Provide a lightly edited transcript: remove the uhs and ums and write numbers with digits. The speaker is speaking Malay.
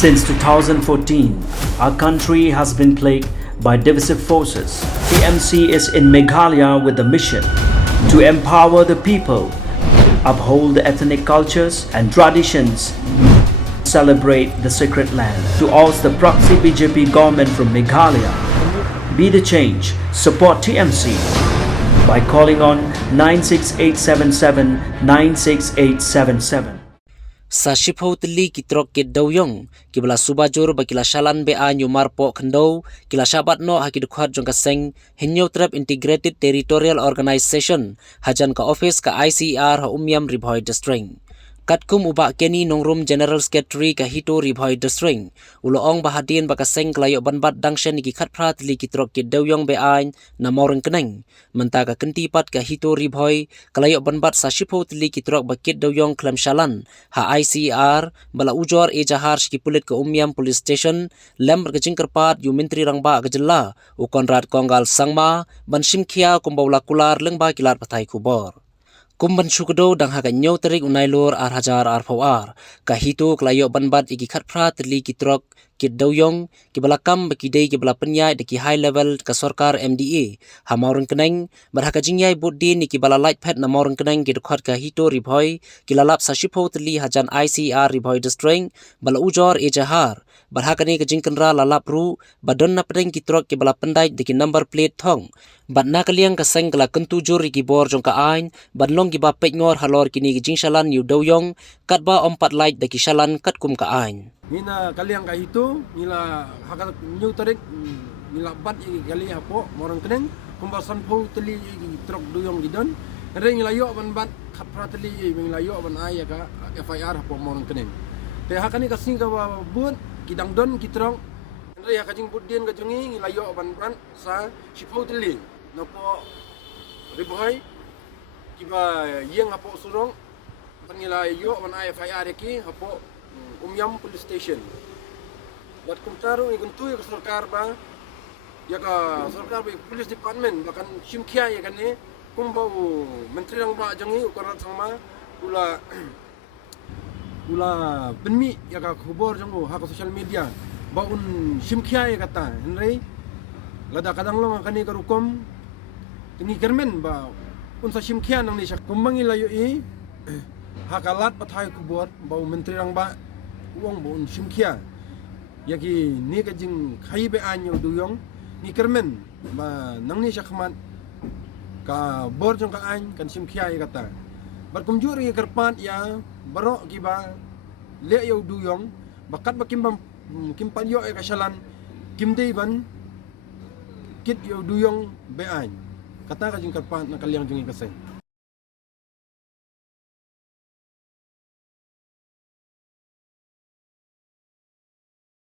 Since 2014, our country has been plagued by divisive forces. TMC is in Meghalaya with the mission to empower the people, uphold the ethnic cultures and traditions, celebrate the sacred land. To oust the proxy BJP government from Meghalaya, be the change, support TMC by calling on 96877 96877. Sa shipho tili ki Trok ki Dewiong ki bala Suba jor ba kila shalan be anyu marpo khndo kila shabat no ha ki dukhat jong ka seng hinyo trap integrated territorial organization hajan ka office ka ICR ha umyam ribhoi district katkum uba keni nongrum general secretary ka Hito ribhoi district uloong bahadin ba ka seng klayo banbat dangshen ki khat phra tili ki Trok ki Dewiong be an na moreng keneng menta ka kentipat ka Hito ribhoi klayo banbat sa shipho tili ki Trok ba ki Dewiong klam shalan ha ICR bala ujor e jahar shiki pulit ke umyam police station lem berkecing kerpat yu menteri rangba gejela u konrad konggal sangma ban simkhia kumbawla kular lengba kilar patai kubor kumban syukdo dang haga nyaw terik unailor ar hajar ar fawar ka Hito klayo banbat iki khat phra tli ki Trok ki Dewiong ki bala kam bakidei ki bala Pyniaid ki high level ka sarkar MDA ha maureng keneng barhaka jingyai bodin ki bala light pad na maureng keneng ki dukhat ka Hito ribhoi ki lalap sa shipho tli hajan ICR ribhoi district bala ujor e jahar barhaka ni ka jingkenra lalap ru badon na pedeng ki Trok ki bala pendai de ki number plate thong bat na kaliang ka seng kala kentu jor ki bor jong ka ain banlong ki ba pek ngor halor kini ki jingsalan yu Dewiong kat ba ompat light de ki shalan kat kum ka ain Mina kaliang ka Hito, nila hakal new tarik, nila bat kali hapo, morang keneng, kumbasan po teli Trok Dewiong gidon, nere nila yo ban bat kapra teli, nila yo ban ay ka FIR hapo morang keneng. Te hakani kasing ka buat kidang don kitrong, nere hakajing budin ka jungi nila yo ban sa shipho teli, napo ribhoy, kiba yeng hapo surong, nila yo ban ay FIR ki hapo umyam police station. Buat kumtaro iguntu ya sarkar ba ya ka sarkar ba police department bahkan simkhia ya kan ne kumbau menteri rang ba jangi ukarat sangma ula benmi ya ka khobor jango ha ka social media ba un simkhia ya kata henry lada kadang lo kan ni karukom tingi germen ba un sa simkhia nang ni sak kumbangi layo i hakalat pathai kubor ba menteri rang ba uang bon simkhia yaki ni ka jing khai be anyo Dewiong ni kermen ba nang ni sakman ka bor jong ka an kan simkhia ya kata bar kumjur ya kerpat ya baro ki ba le yo Dewiong bakat ba kimpan yo e kasalan kimdei ban kit yo Dewiong be an kata ka jing kerpat na kaliang jing kaseng